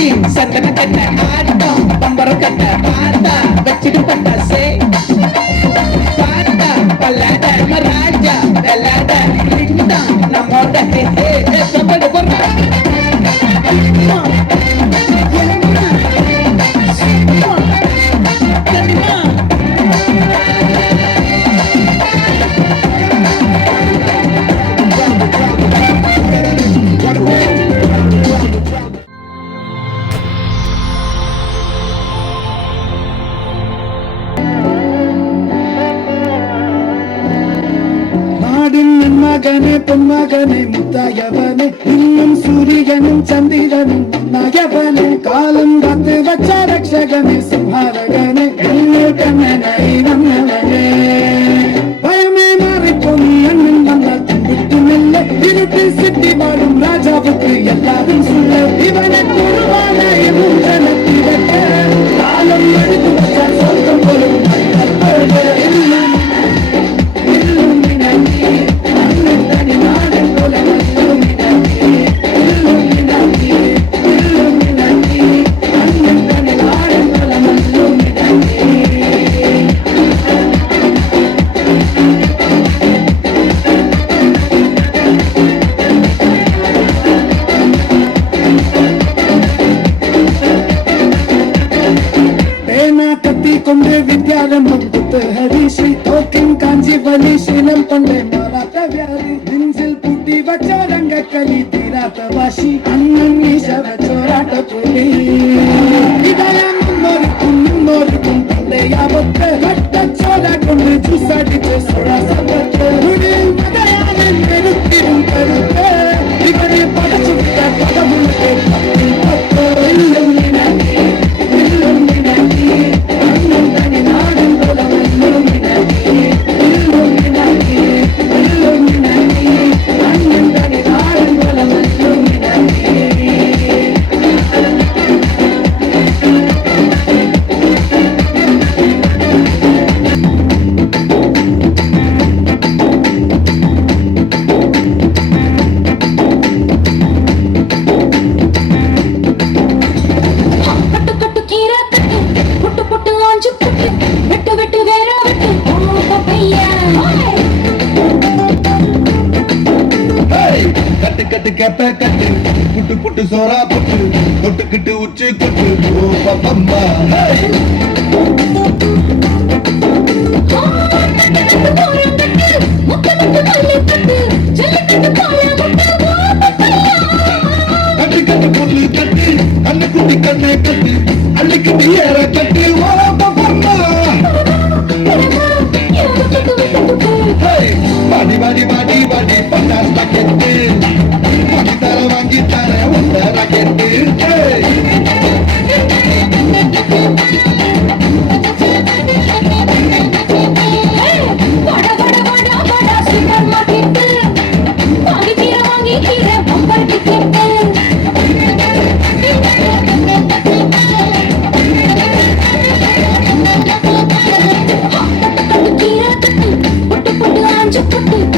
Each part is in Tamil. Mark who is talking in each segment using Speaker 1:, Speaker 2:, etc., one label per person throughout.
Speaker 1: ஆச்சி சந்தன கட்ட ஆட்டம் பம்பரம் கட்ட பார்த்தா வச்சுட்டு பட்டாசே பார்த்தா பல்லாட ராஜா வெள்ளாட லிங்கம் நம்மோட ஹே ஹே
Speaker 2: மகனே பொன்மகனே முத்தாயவனே இன்னும் சூரியனும் சந்திரனும் நாயவனே காலம் காத்து வச்ச ரக்ஷகனே சிம்ஹாரகனே எல்லோர் கண்ணனை பயமே மாறிப்போம் அண்ணன் வந்தால் விட்டு இருட்டு சிட்டி வாழும் ராஜாவுக்கு எல்லாரும் சொல்ல இவனை குருவான காலம் எடுத்து வச்சால் சொந்தம் போலும் முன்னோருக்கும்
Speaker 3: கண்ணை கட்டு அள்ளிக்கிட்டு ஏற கட்டு ஓ பப்பம்மா பட்டாஸ் பாக்கெட்டு வாங்கி தர வாங்கி தர உந்த ராக்கெட்டு
Speaker 4: చుట్టూ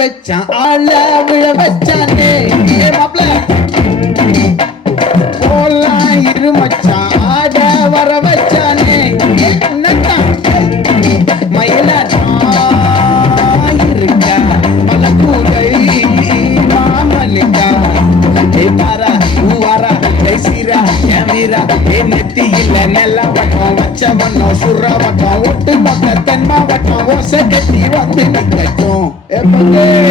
Speaker 1: வச்சான் ஆள விழ வச்சானே
Speaker 4: Amen.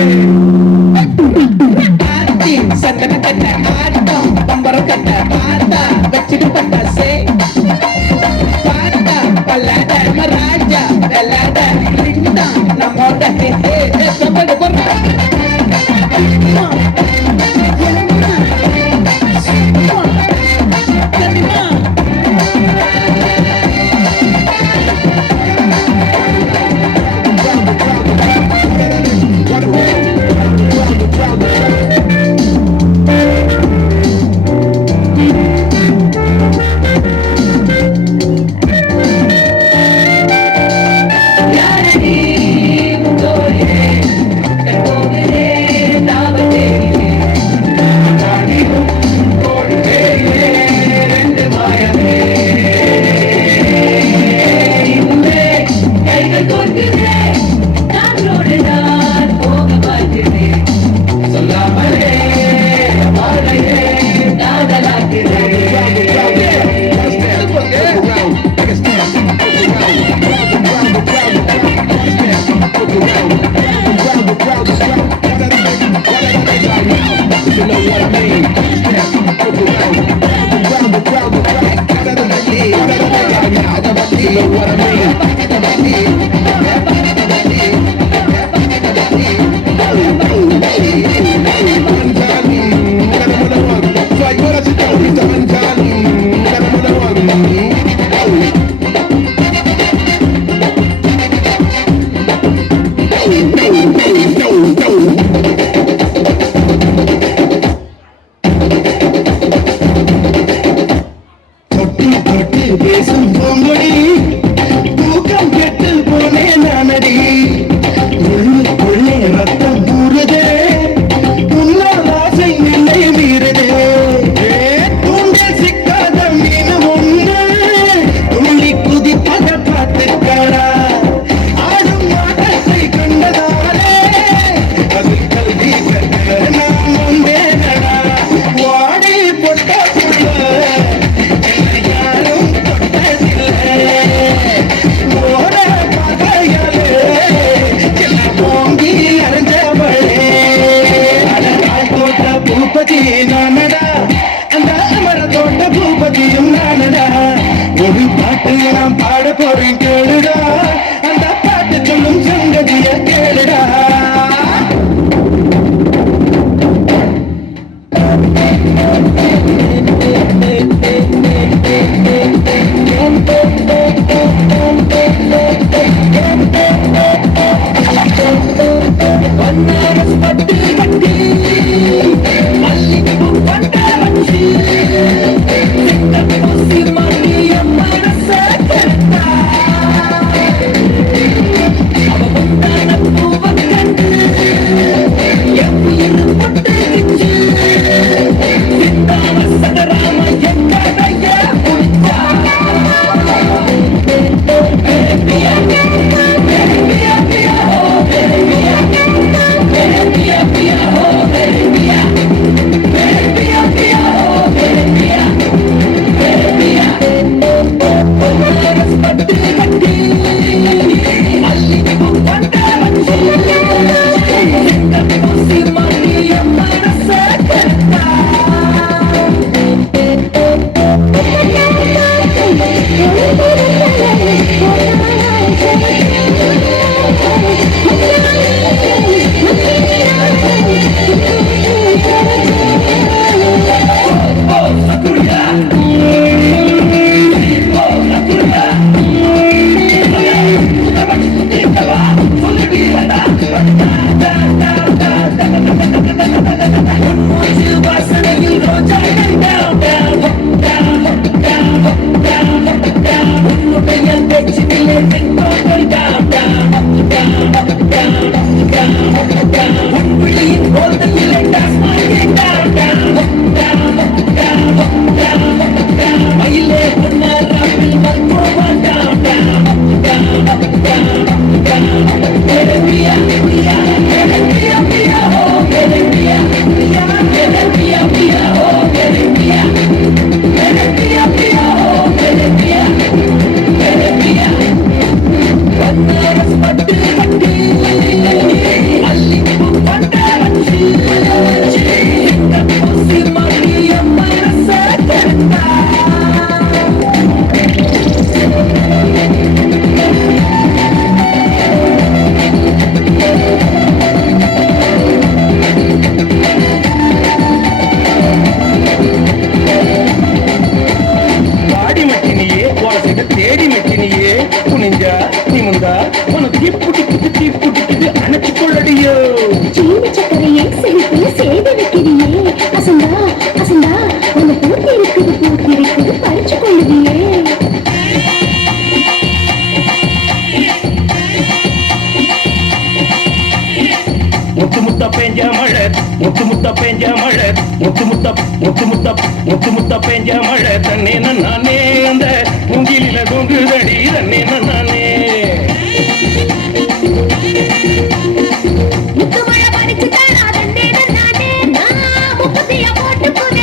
Speaker 4: போட்டு போதே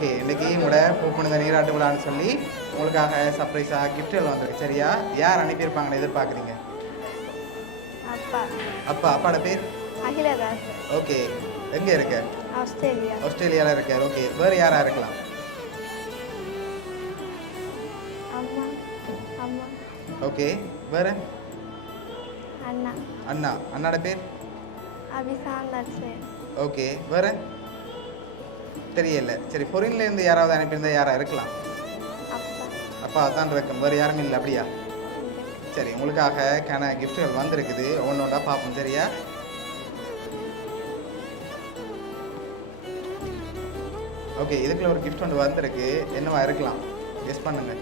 Speaker 3: ஓகே இன்னைக்கு உங்களோட பூப்புனித நீராட்டு விழான்னு சொல்லி உங்களுக்காக சர்ப்ரைஸாக கிஃப்ட்கள் வந்திருக்கு. சரியா? யார் அனுப்பியிருப்பாங்கன்னு எதிர்பார்க்குறீங்க?
Speaker 5: அப்பா.
Speaker 3: அப்பா அப்பாட பேர்?
Speaker 5: அகிலதாஸ்
Speaker 3: ஓகே எங்கே இருக்க?
Speaker 5: ஆஸ்திரேலியா.
Speaker 3: ஆஸ்திரேலியாவில் இருக்கார். ஓகே வேறு யாராக இருக்கலாம்?
Speaker 5: அம்மா அம்மா.
Speaker 3: ஓகே வேறு?
Speaker 5: அண்ணா.
Speaker 3: அண்ணா. அண்ணாட பேர்?
Speaker 5: அபிசான் தட்சே
Speaker 3: ஓகே வேறு? தெரியல. சரி பொரியன்லேருந்து யாராவது அனுப்பியிருந்தா யாராக இருக்கலாம்.
Speaker 5: அப்பா
Speaker 3: தான் இருக்கும் வேறு யாரும் இல்லை அப்படியா? சரி உங்களுக்காக கேன கிஃப்ட்கள் வந்திருக்குது. ஒன்று ஒன்றா பார்ப்போம் சரியா? ஓகே இதுக்குள்ள ஒரு கிஃப்ட் ஒன்று வந்திருக்கு. என்னவா இருக்கலாம்? கெஸ் பண்ணுங்க.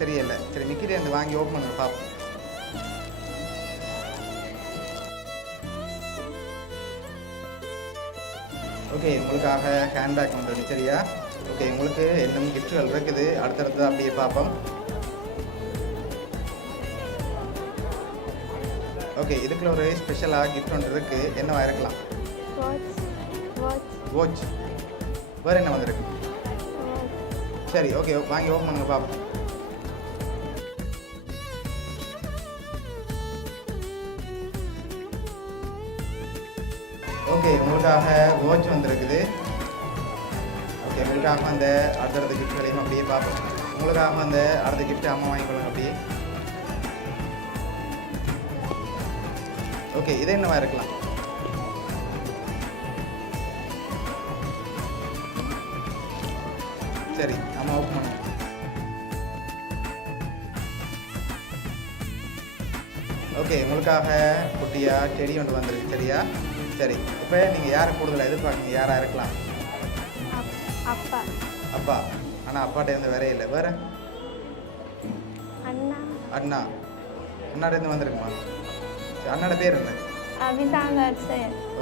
Speaker 3: தெரியல. சரி மிக்கிட்டே இருந்து வாங்கி ஓப்பன் பண்ணுங்க பார்ப்போம். ஓகே உங்களுக்காக ஹேண்ட்பேக் வந்தது சரியா? ஓகே உங்களுக்கு இன்னும் கிஃப்ட்கள் இருக்குது. அடுத்தடுத்து அப்படியே பார்ப்போம். ஓகே இதுக்குள்ள ஒரு ஸ்பெஷலாக கிஃப்ட் ஒன்று இருக்கு. என்னவா இருக்கலாம்?
Speaker 5: வாட்ச்
Speaker 3: வேறு என்ன வந்திருக்கு? சரி ஓகே வாங்கி ஓப்பன் பண்ணுங்க பார்ப்போம். ஓகே உங்களுக்காக வாட்ச் வந்திருக்குது. ஓகே உங்களுக்காக அந்த அடுத்தடுத்த கிஃப்ட்களையும் அப்படியே பார்ப்போம். உங்களுக்காக அந்த அடுத்த கிஃப்ட் அம்மா வாங்கிக்கொள்ளுங்க அப்படியே. ஓகே இது என்னவா இருக்கலாம்? சரி அம்மா ஓப்பன் பண்ணுங்க. ஓகே உங்களுக்காக குட்டியா செடி ஒன்று வந்திருக்கு சரியா? சரி இப்போ நீங்கள் யாரை கூடுதலாக எதிர்பார்க்குறீங்க யாராக இருக்கலாம்?
Speaker 5: அப் அப்பா.
Speaker 3: அப்பா. ஆனால் அப்பாட்ட இருந்து வேற இல்லை. வேற?
Speaker 5: அண்ணா.
Speaker 3: அண்ணா. அண்ணாட்ட இருந்து வந்திருக்குமா? சரி, அண்ணாட பேர் என்ன?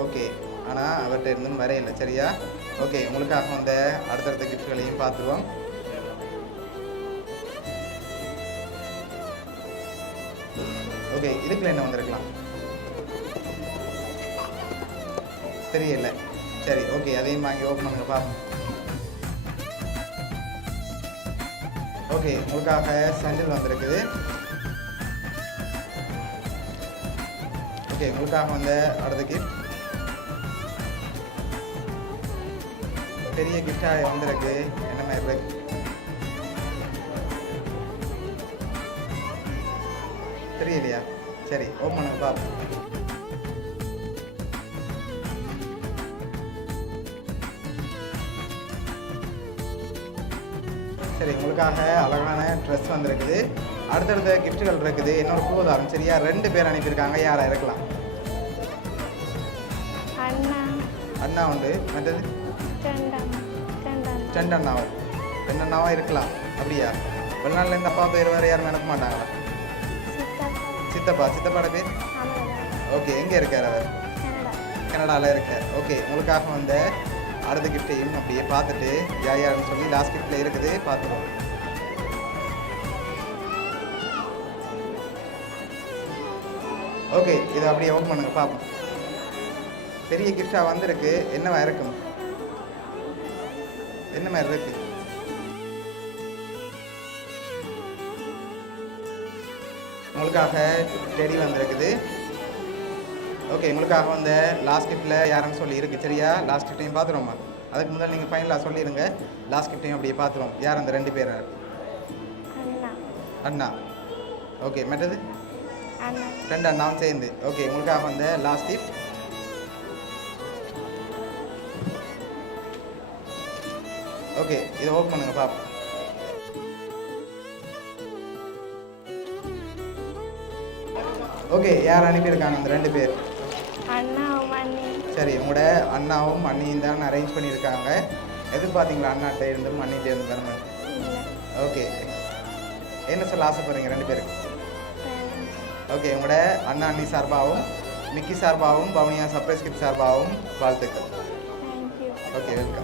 Speaker 3: ஓகே. ஆனால் அவர்கிட்ட இருந்தும் வர இல்லை. சரியா? ஓகே உங்களுக்காக வந்த அடுத்தடுத்த கிஃப்ட்களையும் பார்த்துருவோம். ஓகே இதுக்குள்ள என்ன வந்திருக்கலாம்? தெரியல. சரி ஓகே அதையும் வாங்கி ஓப்பன் பண்ணுங்க பாருங்க ஓகே உங்களுக்காக சண்டில் வந்திருக்குது. ஓகே உங்களுக்காக வந்த அடுத்த கிஃப்ட் பெரிய கிஃப்டாக வந்திருக்கு. என்ன மாதிரி தெரியலையா? சரி ஓப்பன் பண்ணுங்க பார்ப்போம் சரி உங்களுக்காக அழகான ட்ரெஸ் வந்திருக்குது. அடுத்தடுத்த கிஃப்ட்டுகள் இருக்குது. இன்னொரு பூதாரம் சரியா? ரெண்டு பேர் அனுப்பியிருக்காங்க. யாரா இருக்கலாம்?
Speaker 5: அண்ணா.
Speaker 3: உண்டு. மற்றது? ரெண்டு அண்ணாவும் ரெண்டு அண்ணாவும் இருக்கலாம். அப்படியா? வெளிநாட்டுலேருந்து அப்பா பேர் வேறு யாரும் அனுப்ப மாட்டாங்களா?
Speaker 5: சித்தப்பா.
Speaker 3: சித்தப்பா. சித்தப்பாட பேர்? ஓகே. எங்கே இருக்கார் அவர்?
Speaker 5: கனடா.
Speaker 3: கனடாவில் இருக்கார். ஓகே. உங்களுக்காக வந்த அடுத்த கிஃப்ட்டையும் அப்படியே பார்த்துட்டு யார் யாருன்னு சொல்லி லாஸ்ட் கிஃப்டில் இருக்குது பார்த்துருவோம் ஓகே இதை அப்படியே ஓப்பன் பண்ணுங்க பார்ப்போம். பெரிய கிஃப்டாக வந்திருக்கு. என்னவா இருக்கும்? என்ன மாதிரி இருக்கு? உங்களுக்காக டெடி வந்திருக்குது. ஓகே உங்களுக்காக வந்த லாஸ்ட் கிஃப்ட்டில் யாருன்னு சொல்லி இருக்கு சரியா? லாஸ்ட் கிஃப்ட்டையும் பார்த்துருவோமா அதுக்கு முதல்ல நீங்கள் ஃபைனலாக சொல்லிடுங்க லாஸ்ட் கிஃப்ட்டையும் அப்படியே பார்த்துருவோம் யார் அந்த ரெண்டு பேர்?
Speaker 5: அண்ணா.
Speaker 3: அண்ணா. ஓகே மற்றது? ரெண்டு அண்ணாவும் சேர்ந்து. ஓகே உங்களுக்காக வந்த லாஸ்ட் டிப் ஓகே இதை ஓப்பன் பண்ணுங்க பாப்போம். ஓகே யார் அனுப்பியிருக்காங்க அந்த ரெண்டு பேர்?
Speaker 5: அண்ணா மணி
Speaker 3: சரி உங்களோட அண்ணாவும் அண்ணியும் தான் அரேஞ்ச் பண்ணியிருக்காங்க. எதிர்பார்த்தீங்களா அண்ணாட்ட இருந்தும் அண்ணிட்ட இருந்து வரணும் ஓகே என்ன சொல்ல ஆசைப்படுறீங்க ரெண்டு பேருக்கு? ஓகே உங்களோட அண்ணா அண்ணி சார்பாகவும் மிக்கி சார்பாகவும் பவனியா சர்ப்ரைஸ் கிட் சார்பாகவும் வாழ்த்துக்கள். Okay welcome